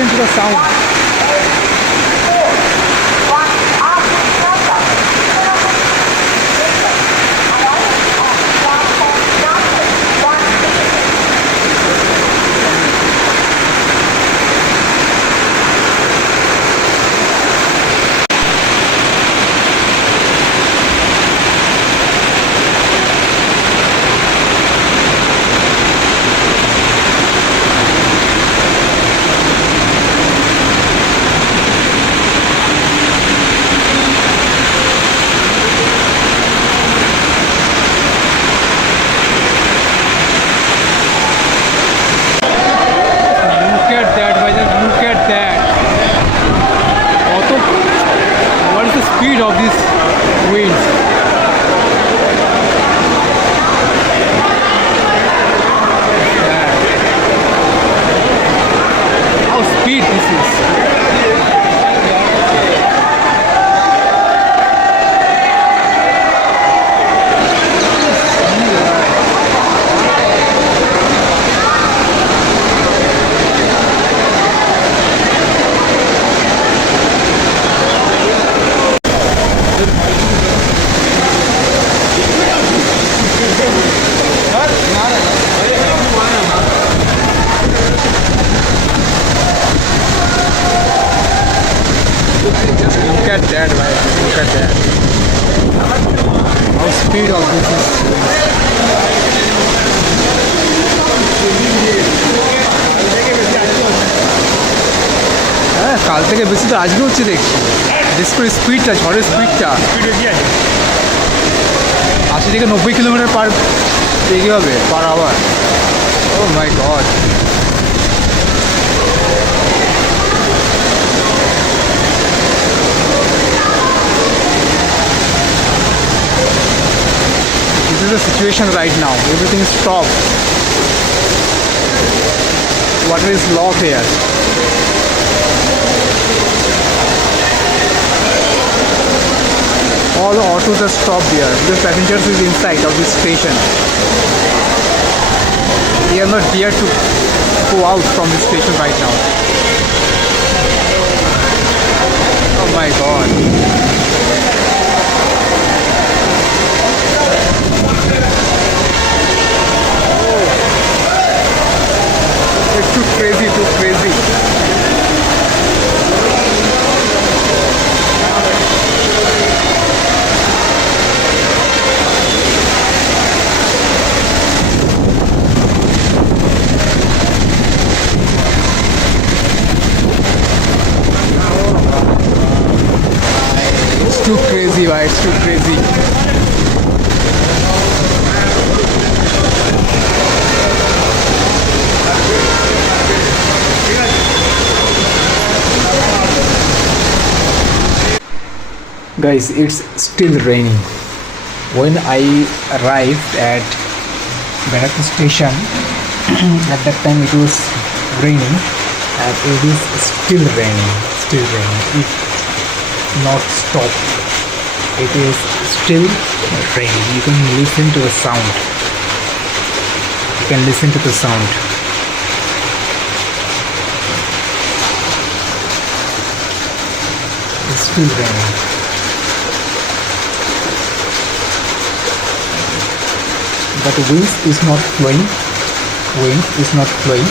listen to the sound. Speed of these winds. Yeah. How speed this is. Look at that, man. Look at that. How speed of this is. হ্যাঁ, কাল থেকে বেশি তো আজকে হচ্ছে দেখছি। বিশেষ করে স্পিডটা, ঝড়ের স্পিডটা 80 থেকে 90 কিলোমিটার পার হবে per hour. Oh my god. This is the situation right now. Everything is stopped. Water is low here. All the autos are stopped here because passengers is inside of this station. They are not dare to go out from this station right now. Oh my god. It's too crazy, too crazy. It's too crazy, right? It's too crazy. Guys, it's still raining. When I arrived at Barrackpore station, at that time it was raining, and it is still raining. Still raining. It's not stopped. It is still raining. You can listen to the sound. You can listen to the sound. It's still raining. But wind is not flowing. Wind is not flowing.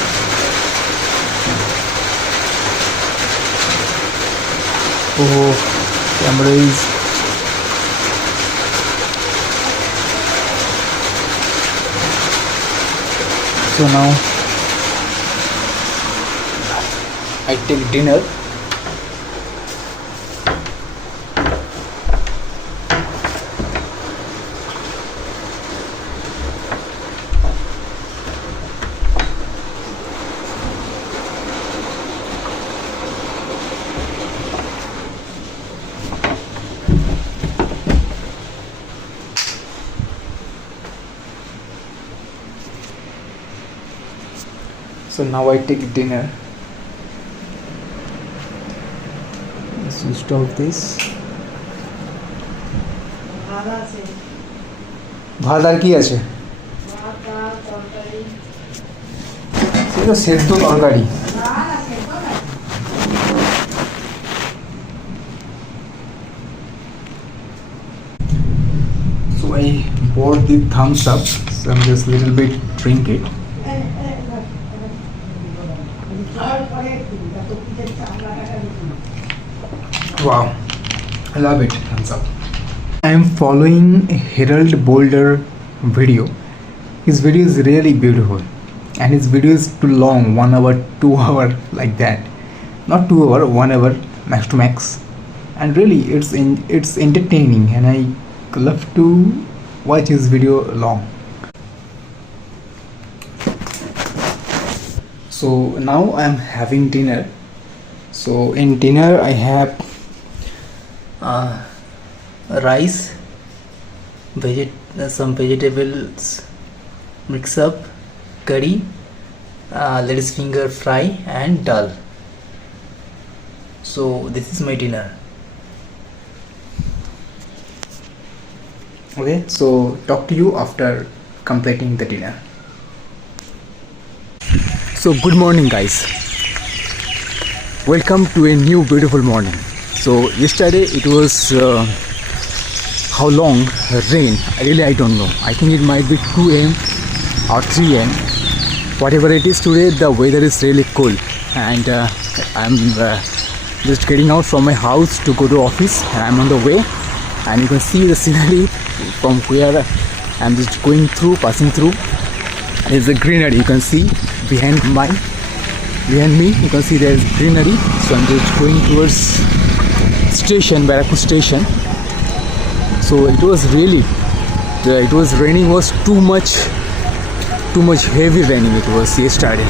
Oh, camera is so now I take dinner. So now I take dinner. Switched out this. ভাত আর কি আছে? সেটা সেদ্ধ তরকারি। bought the thumbs up, so I'm just little bit drink it. Wow, I love it. Thumbs up. I am following Herald Boulder video. His video is really beautiful, and his video is too long, 1 hour, 2 hour, like that. Not 2 hour, 1 hour max to max. And really, it's entertaining, and I love to watch his video long. So now I'm having dinner. So in dinner I have rice, some vegetables mix up, curry, lettuce finger fry, and dal. So this is my dinner. Okay, so talk to you after completing the dinner. So good morning, guys. Welcome to a new beautiful morning. So yesterday it was how long rain, really I don't know. I think it might be 2 a.m. or 3 a.m. Whatever it is, today the weather is really cool, and I'm just getting out from my house to go to office, and I'm on the way, and you can see the scenery from where I'm just going through, passing through. There's a greenery, you can see behind me, you can see there's greenery. So I'm just going towards station, Barrackpore station. So it was really, it was raining, was too much heavy raining it was yesterday.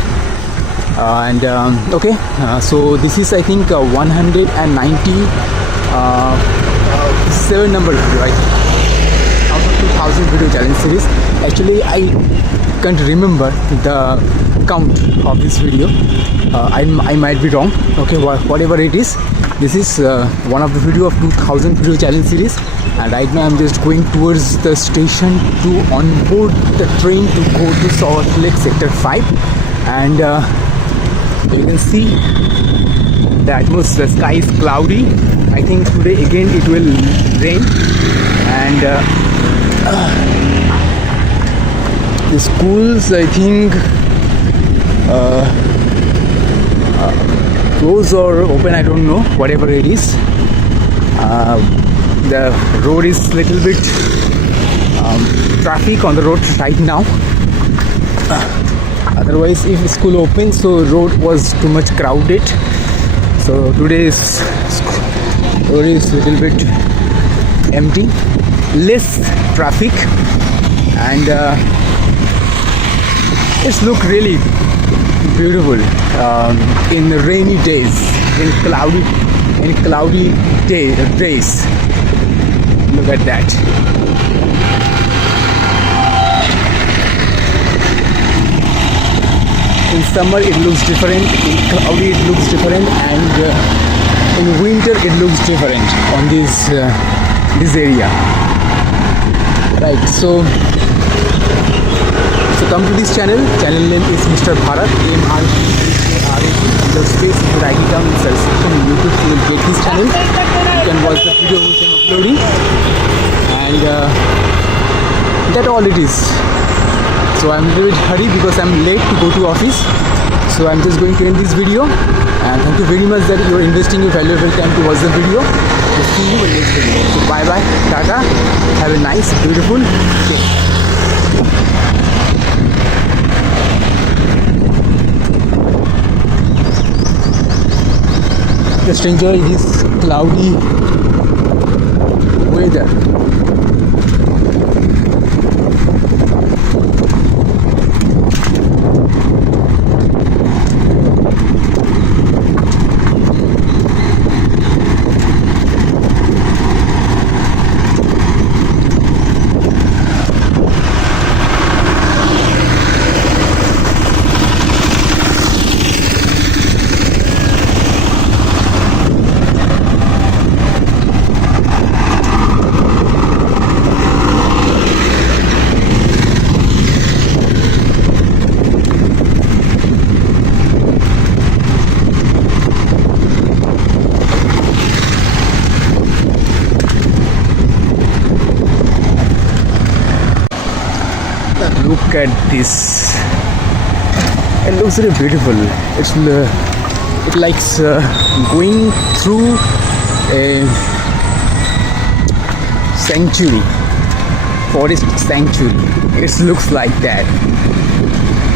Okay, so this is I think 197 number video, I think, out of 2000 video challenge series. Actually I can't remember the count of this video. I might be wrong. Okay, whatever it is, this is one of the video of 2000 video challenge series, and right now I'm just going towards the station to onboard the train to go to Salt Lake Sector 5. And you can see the atmosphere, the sky is cloudy. I think today again it will rain, and the schools, I think, closed or open, I don't know, whatever it is. The road is little bit traffic on the road right now. Otherwise, if school opens, so road was too much crowded. So today's road is little bit empty, less traffic, and it's look really beautiful in rainy days, in cloudy days. Look at that. In summer it looks different, in cloudy it looks different, and in winter it looks different on this area. Right, so come to this channel name is Mr. Bharat, M-R-A-T, the space, you write it down in the section in YouTube, you will get this channel. You can watch the video which I am uploading, and that all it is. So I'm a little bit hurry because I'm late to go to office. So I'm just going to end this video, and thank you very much that you're investing your valuable time to watch the video. So see you in the next video. So bye bye, tata, have a nice beautiful day. Just enjoy this cloudy weather. at this. It looks really beautiful. It likes going through a sanctuary, forest sanctuary. It looks like that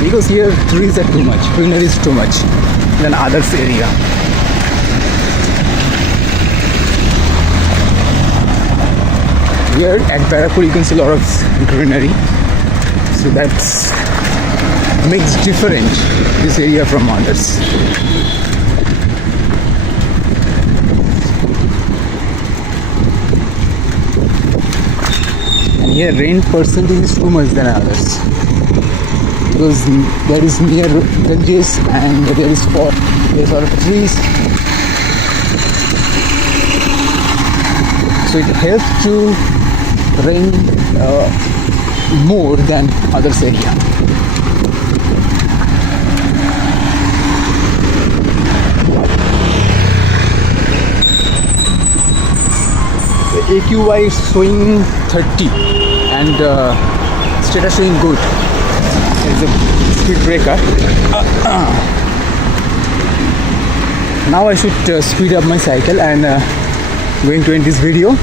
because here trees are too much, greenery is too much than others area. Here at Barrackpore you can see a lot of greenery, so that's makes different this area from others. And here rain percentage is too much than others because there is near villages and there's a lot of trees, so it helps to rain more than others area. The AQI is showing 30 and status showing good. It's a speed breaker. Now I should speed up my cycle and going to end this video.